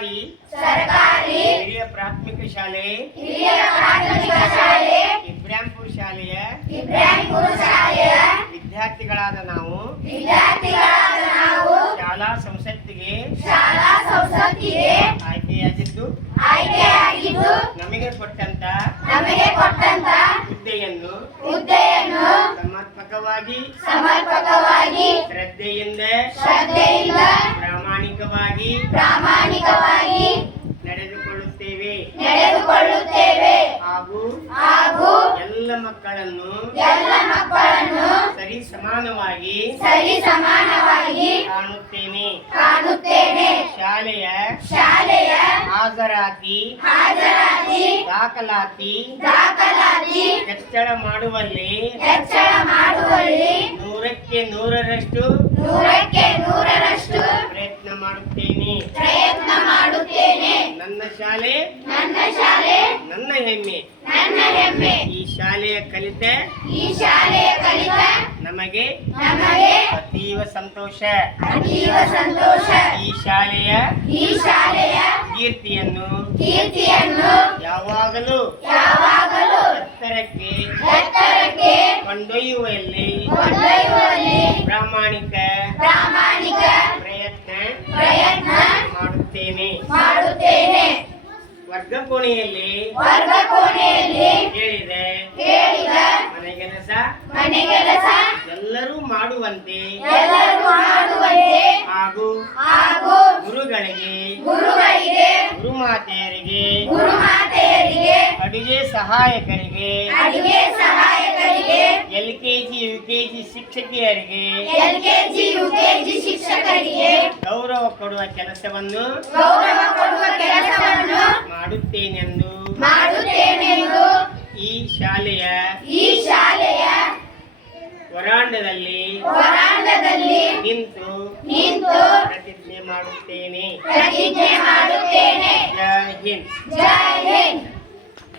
ಸರ್ಕಾರಿ ಹಿರಿಯ ಪ್ರಾಥಮಿಕ ಶಾಲೆ ಇಬ್ರಾಹಿಂಪುರ ಶಾಲೆಯ ವಿದ್ಯಾರ್ಥಿಗಳಾದ ನಾವು ಶಾಲಾ ಸಂಸತ್ತಿಗೆ ಆಯ್ಕೆಯಾಗಿದ್ದು ನಮಗೆ ಕೊಟ್ಟಂತ ಹುದ್ದೆಯನ್ನು ಸಮರ್ಪಕವಾಗಿ ಶ್ರದ್ಧೆಯಿಂದ ಪ್ರಾಮಾಣಿಕವಾಗಿ ನಡೆದುಕೊಳ್ಳುತ್ತೇವೆ ಹಾಗೂ ಎಲ್ಲ ಮಕ್ಕಳನ್ನು ಸರಿ ಸಮಾನವಾಗಿ ಕಾಣುತ್ತೇನೆ. ಶಾಲೆಯ ಹಾಜರಾತಿ ದಾಖಲಾತಿ ಹೆಚ್ಚಳ ಮಾಡುವಲ್ಲಿ 100% ಪ್ರಯತ್ನ ಮಾಡುತ್ತೇನೆ. ನನ್ನ ಶಾಲೆ ನನ್ನ ಹೆಮ್ಮೆ. ಈ ಶಾಲೆಯ ಕಲಿತೆ ನಮಗೆ ಅತೀವ ಸಂತೋಷ. ಈ ಶಾಲೆಯ ಕೀರ್ತಿಯನ್ನು ಯಾವಾಗಲೂ ಎತ್ತರಕ್ಕೆ ಕೊಂಡೊಯ್ಯುವಲ್ಲಿ ಪ್ರಾಮಾಣಿಕ ಪ್ರಯತ್ನ ಮಾಡುತ್ತೇನೆ. ವರ್ಗಕೋಣೆಯಲ್ಲಿ ಹೇಳಿದೆ ಮನೆಗೆಲಸ ಎಲ್ಲರೂ ಮಾಡುವಂತೆ ಹಾಗೂ ಗುರುಗಳಿಗೆ ಗುರುಮಾತೆಯರಿಗೆ ಅಡುಗೆ ಸಹಾಯಕರಿಗೆ LKG UKG ಶಿಕ್ಷಕಿಯರಿಗೆ ಗೌರವ ಕೊಡುವ ಕೆಲಸವನ್ನು ಮಾಡುತ್ತೇನೆಂದು ಈ ಶಾಲೆಯ ವರಾಂಡದಲ್ಲಿ ನಿಂತು ಪ್ರತಿಜ್ಞೆ ಮಾಡುತ್ತೇನೆ. ಜೈ ಹಿಂದ್.